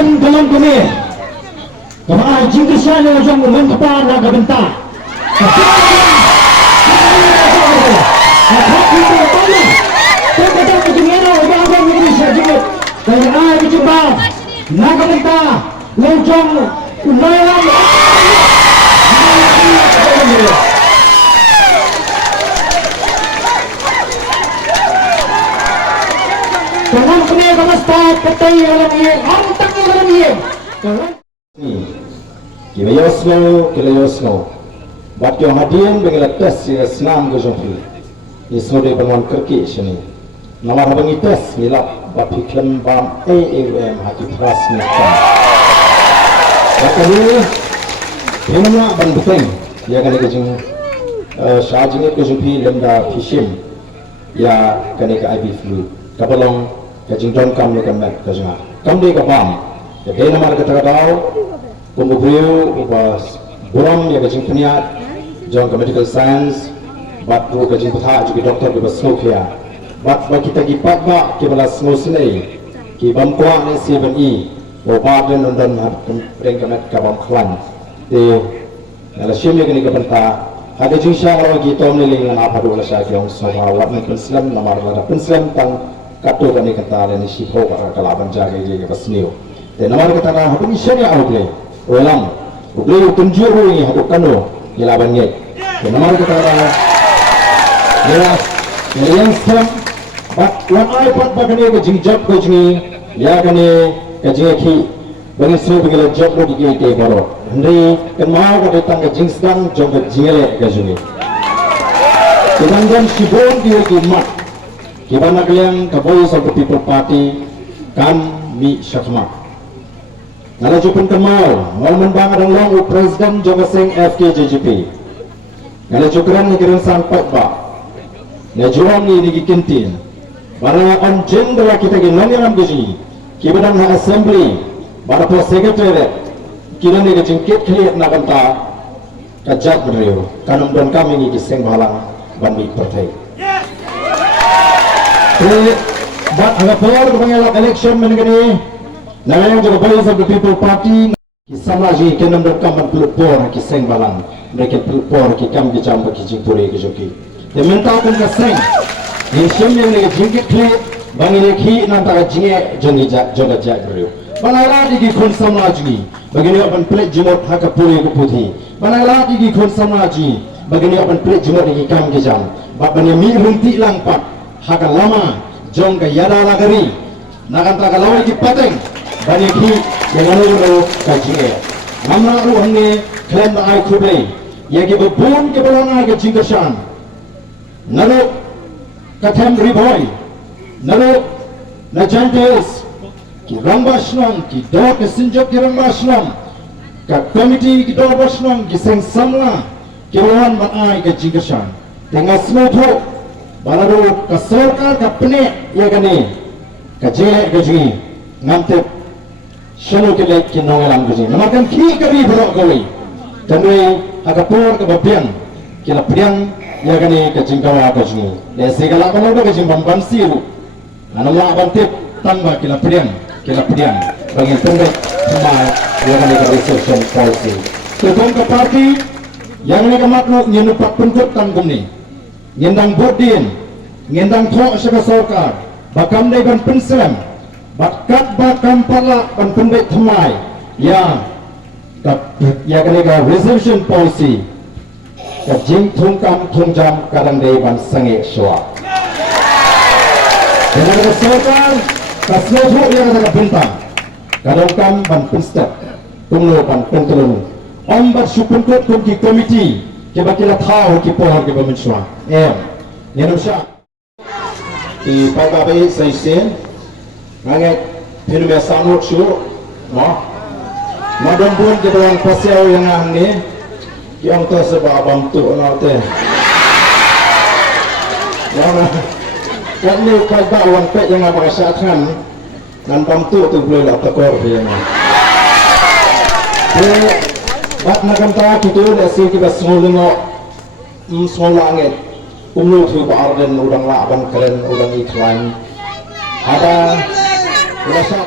dan dalam kami kemarin jingkisan yang jom mengepan dan kebentak kita kejadian orang Indonesia juga dari ayah dicoba nak kebentak lencong ulayan Jangan kena kamasta petai alam ia, antak alam ia. Kita yosno. Bat yang hadian bagi tes Islam gejumpi. Isno de bangun kerki sini. Nama abang tes milap bat hikam bam AAM hati teras ni. Kali ini mana ban beteng. Ya kan kejung syajing gejumpi lemda fishim. Ya kan ke IB flu. Kapalong kajing don kam ni kamet kajinga kam ni kapam ya kena mar kata tahu kumbubriu ubas buram ya kajing peniat jong medical science bat ru kajing patha juga doktor ubas smokia bat kita gipat ba ke balas musnei ki bamkwa ni CBE obat dan reng kamet kabam khlan de ala shimye kini kapanta ada jinsya kalau kita melihat apa dulu saya yang semua awak ni Islam nama ada Islam tang kato kani kata ni sipo kalau banjar ke pasniu. Dan nama kata na habis syariah ogle. Ulang. Ogle tunjuk ni habis kano ilabannya. Dan nama kata na ya yang Islam wan iPad bagani ke jingjab ke jingi ya kani ke jingi bagi semua bagi job lo di ke baru. Henry kan mau ke datang ke jingsdan jom ke jingele ke jingi. Sedangkan sibon dia ke mat. Kibana kalian ke Voice of the People Party kan mi syafma. Nala jupun kemal, mal membang adang long Presiden Joko Seng FKJJP. Nala cukran ni kiran sampai ba. Ne juang ni kintin. Barang on jenderal kita ginan yang amguji. Kibadang ha assembly, bara po secretary. Kiran ni kejingkit kliat na kanta kajat beriu. Kanum don kami ni kiseng balang banbi partai. But agapor kebanyakan election mengenai nalayan juga Voice of the People Party kisamaji kenam rekam pelupor kiseng balang mereka pelupor kikam kicam kicipuri kijoki. Dementa pun kiseng Hisham yang lagi jingkit klik bangi lagi nanti jinge jongi joga jak beriu. Balai di kon samaji begini akan pelik jemot hakapuri keputi. Balai di kon samaji begini akan pelik jemot kikam kicam. Bak bani mi runti langpat. Hakan lama jong ke yada lagari nakan tak lawan ki pateng banyak ki yang anu kajinge namna ru hange klaim ai kuble ya ki bubun ke balana ke jingkasan nalo katem riboy nalo najantes ki rambasnam ki dok sinjok ki rambasnam ka komiti ki dok basnam ki seng samla ki lawan ai ke jingkasan tengah semua baru ke sarkar ke penik ya kan ni kajek gaji ngantep selalu kelek kinongelam gaji namakan ki kari berok gawi dan we agapur ke babian kila priang ya kan ni kajingkawa gaji dan segala kalau dah gaji bamban siru anamlah bantip tambah kila priang bagi tengok semua ya kan ni research policy ketong ke parti yang ni kemaknuk nyenupak pencut tanggung ni ngendang bordin, ngendang thok syaka sarkar, bakam dai ban pensem, bakat bakam pala ban pendek thamai, ya kanega resolution policy, kajing thungkam thungjam kadang dai ban sange shwa. Kanega sarkar kasno thok yang ada bintang, kadang kam ban penstep, tunglo ban pentulung, ombat supunkut kumki komiti. Kita kira tahu kita pohon kita mencuba. Ni Nusa. Di pagi saya sen, angkat film yang sangat syur, madam pun kita orang pasal yang ni, yang tu sebab abang tu nanti. Yang ni kalau orang pek yang apa kesatuan, dan abang tu boleh lah tekor dia. Bat nakam ta kita dah sih kita semua langit umur tu berardan udang laban keren udang iklan ada rasa